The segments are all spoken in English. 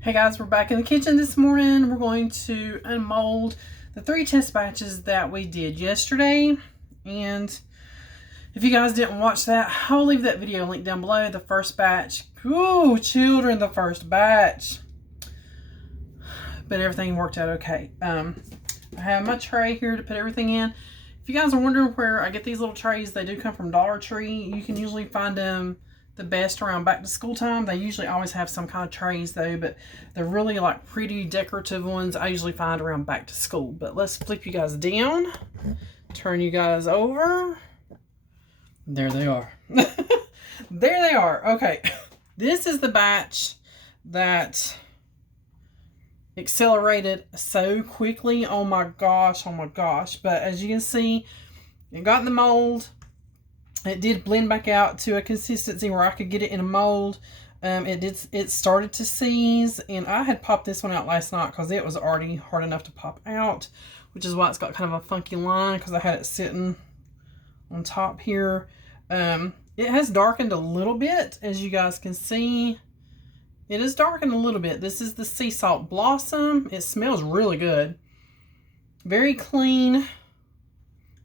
Hey guys, we're back in the kitchen this morning. We're going to unmold the 3 test batches that we did yesterday. And if you guys didn't watch that, I'll leave that video link down below. The first batch. Ooh, children, the first batch. But everything worked out okay. I have my tray here to put everything in. If you guys are wondering where I get these little trays, they do come from Dollar Tree. You can usually find them the best around back to school time. They usually always have some kind of trays though, but they're really like pretty decorative ones I usually find around back to school. But let's flip you guys down, turn you guys over. There they are. There they are. Okay, this is the batch that accelerated so quickly. Oh my gosh, oh my gosh. But as you can see, it got in the mold. It did blend back out to a consistency where I could get it in a mold. It started to seize, and I had popped this one out last night because it was already hard enough to pop out, which is why it's got kind of a funky line because I had it sitting on top here. It has darkened a little bit, as you guys can see. It is darkened a little bit. This is the Sea Salt Blossom. It smells really good. Very clean,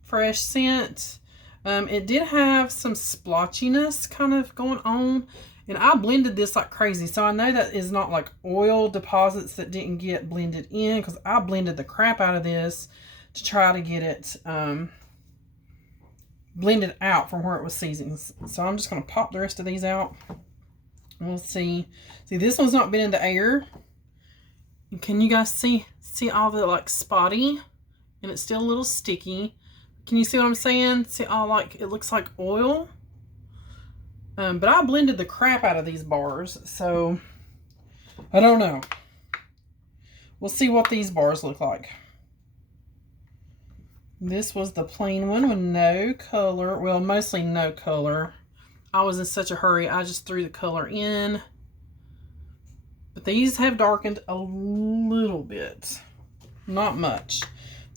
fresh scent. It did have some splotchiness kind of going on, and I blended this like crazy, so I know that is not like oil deposits that didn't get blended in, because I blended the crap out of this to try to get it blended out from where it was seizing. So I'm just going to pop the rest of these out. We'll see. See, this one's not been in the air. Can you guys see all the like spotty, and it's still a little sticky. Can you see what I'm saying? See, all like, it looks like oil. But I blended the crap out of these bars, so I don't know. We'll see what these bars look like. This was the plain one with no color. Well, mostly no color. I was in such a hurry, I just threw the color in. But these have darkened a little bit. Not much.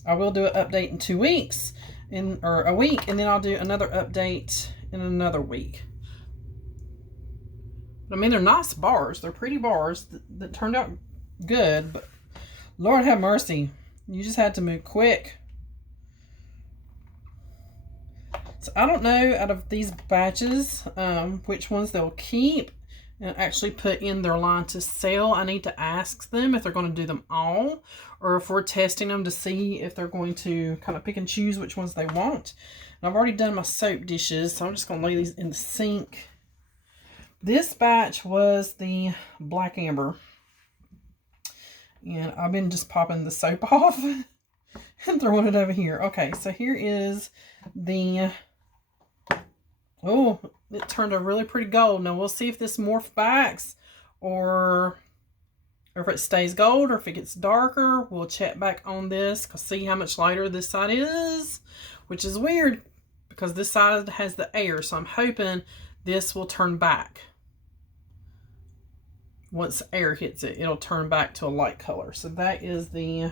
I will do an update in 2 weeks. Or a week, and then I'll do another update in another week. But, I mean, they're nice bars. They're pretty bars that turned out good, but Lord have mercy. You just had to move quick. So I don't know out of these batches which ones they'll keep and actually put in their line to sell. I need to ask them if they're going to do them all, or if we're testing them to see if they're going to kind of pick and choose which ones they want. And I've already done my soap dishes, so I'm just going to lay these in the sink. This batch was the Black Amber, and I've been just popping the soap off and throwing it over here. Okay, so here is the... Oh, it turned a really pretty gold. Now we'll see if this morph backs or if it stays gold, or if it gets darker. We'll check back on this, because see how much lighter this side is, which is weird because this side has the air. So I'm hoping this will turn back. Once air hits it, it'll turn back to a light color. So that is the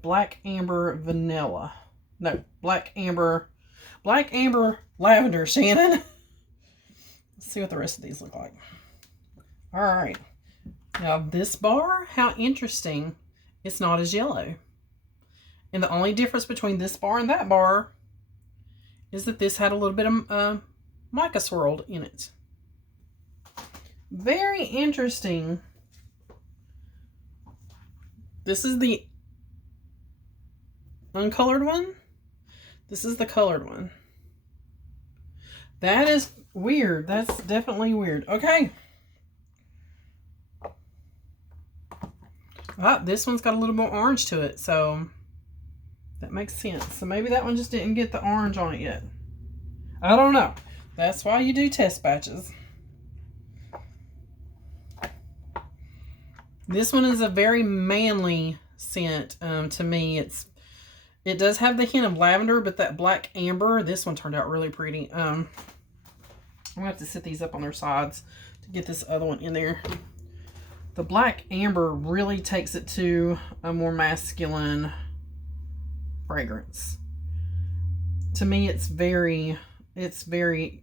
Black Amber Vanilla. No, Black Amber Lavender, Shannon. Let's see what the rest of these look like. All right. Now this bar, how interesting. It's not as yellow. And the only difference between this bar and that bar is that this had a little bit of mica swirled in it. Very interesting. This is the uncolored one. This is the colored one. That is weird. That's definitely weird. Okay. This one's got a little more orange to it, so that makes sense. So maybe that one just didn't get the orange on it yet. I don't know. That's why you do test batches. This one is a very manly scent to me. It does have the hint of lavender, but that Black Amber, this one turned out really pretty. I'm going to have to set these up on their sides to get this other one in there. The Black Amber really takes it to a more masculine fragrance. To me, it's very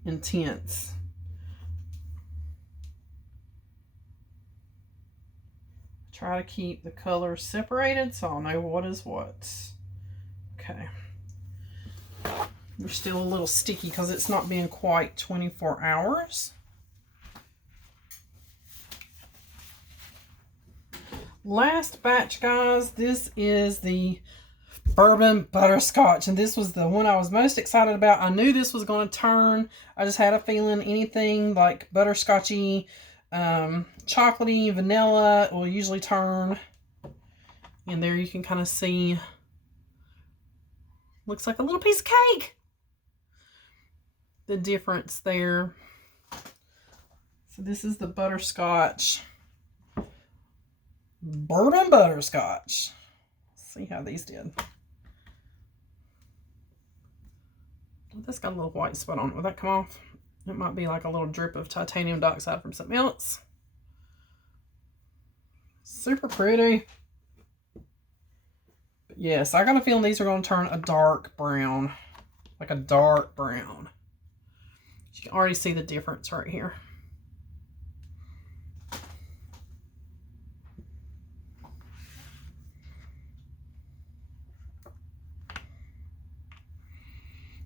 intense. Try to keep the colors separated so I'll know what is what. Okay. They're still a little sticky because it's not been quite 24 hours. Last batch, guys. This is the bourbon butterscotch, and this was the one I was most excited about. I knew this was going to turn. I just had a feeling anything like butterscotchy, chocolatey, vanilla will usually turn. And there you can kind of see, looks like a little piece of cake. The difference there. So this is the butterscotch, bourbon butterscotch. Let's see how these did. This got a little white spot on it. Will that come off? It might be like a little drip of titanium dioxide from something else. Super pretty. But yes, I got a feeling these are going to turn a dark brown. Like a dark brown. You can already see the difference right here.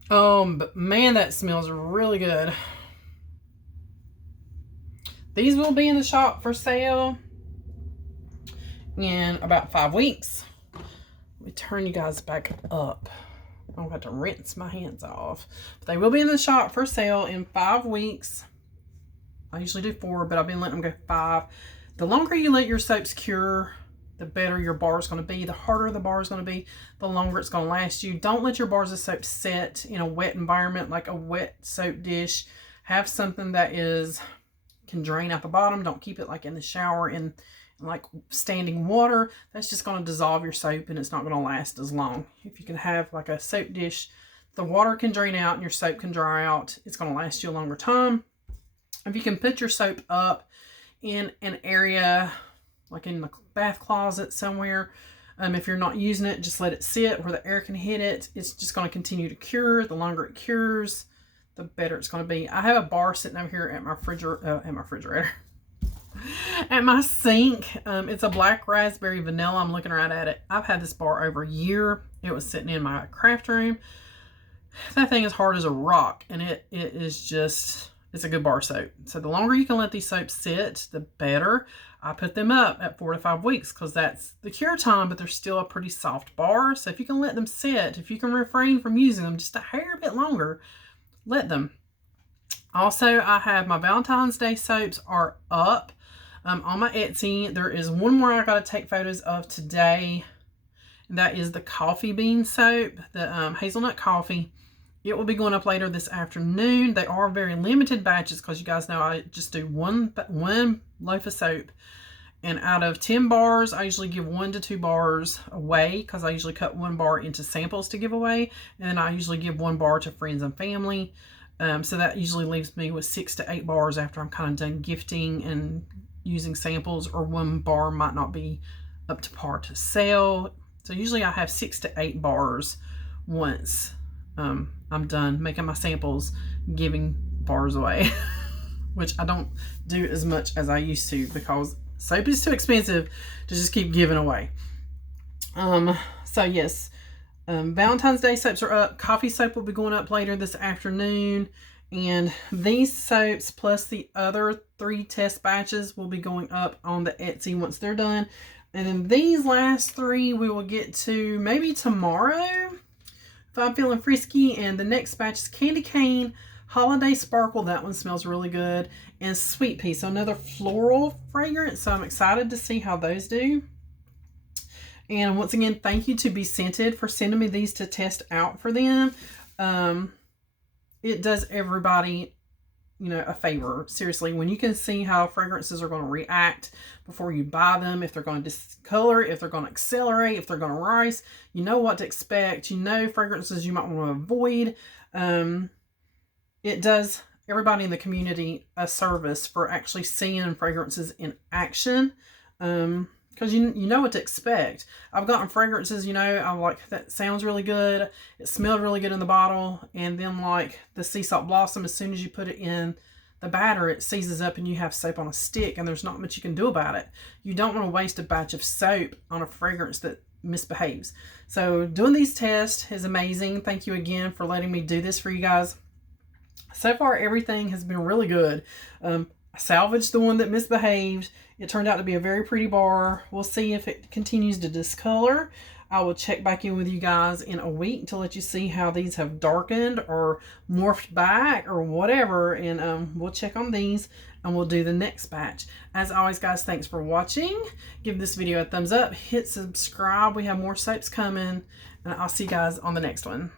But man, that smells really good. These will be in the shop for sale in about 5 weeks. Let me turn you guys back up. I'll have to rinse my hands off. But they will be in the shop for sale in 5 weeks. I usually do 4, but I've been letting them go 5. The longer you let your soaps cure, the better your bar is going to be. The harder the bar is going to be, the longer it's going to last you. Don't let your bars of soap set in a wet environment like a wet soap dish. Have something that can drain out the bottom. Don't keep it like in the shower in like standing water. That's just going to dissolve your soap and it's not going to last as long. If you can have like a soap dish, the water can drain out and your soap can dry out. It's going to last you a longer time. If you can put your soap up in an area like in the bath closet somewhere, if you're not using it, just let it sit where the air can hit it. It's just going to continue to cure. The longer it cures, the better it's going to be. I have a bar sitting over here at my refrigerator, at my sink. It's a black raspberry vanilla. I'm looking right at it. I've had this bar over a year. It was sitting in my craft room. That thing is hard as a rock, and it is just, it's a good bar soap. So the longer you can let these soaps sit, the better. I put them up at 4 to 5 weeks because that's the cure time, but they're still a pretty soft bar. So if you can let them sit, if you can refrain from using them just a hair bit longer, let them. Also, I have my Valentine's Day soaps are up on my Etsy. There is one more I got to take photos of today. And that is the coffee bean soap, the hazelnut coffee. It will be going up later this afternoon. They are very limited batches because you guys know I just do one loaf of soap. And out of 10 bars, I usually give 1 to 2 bars away because I usually cut 1 bar into samples to give away. And then I usually give 1 bar to friends and family. So that usually leaves me with 6 to 8 bars after I'm kind of done gifting and using samples, or 1 bar might not be up to par to sell. So usually I have 6 to 8 bars once I'm done making my samples, giving bars away, which I don't do as much as I used to because soap is too expensive to just keep giving away. So yes, Valentine's Day soaps are up. Coffee soap will be going up later this afternoon. And these soaps plus the other 3 test batches will be going up on the Etsy once they're done. And then these last 3 we will get to maybe tomorrow if I'm feeling frisky. And the next batch is Candy Cane Holiday Sparkle. That one smells really good. And Sweet Pea, so another floral fragrance. So I'm excited to see how those do. And once again, thank you to Bescented for sending me these to test out for them. It does everybody, a favor. Seriously, when you can see how fragrances are going to react before you buy them, if they're going to discolor, if they're going to accelerate, if they're going to rise, you know what to expect. You know fragrances you might want to avoid. It does everybody in the community a service for actually seeing fragrances in action. Because you know what to expect. I've gotten fragrances, I'm like, that sounds really good. It smelled really good in the bottle. And then like the sea salt blossom, as soon as you put it in the batter, it seizes up and you have soap on a stick and there's not much you can do about it. You don't want to waste a batch of soap on a fragrance that misbehaves. So doing these tests is amazing. Thank you again for letting me do this for you guys. So far, everything has been really good. I salvaged the one that misbehaved. It turned out to be a very pretty bar. We'll see if it continues to discolor. I will check back in with you guys in a week to let you see how these have darkened or morphed back or whatever. And we'll check on these and we'll do the next batch. As always, guys, thanks for watching. Give this video a thumbs up. Hit subscribe. We have more soaps coming. And I'll see you guys on the next one.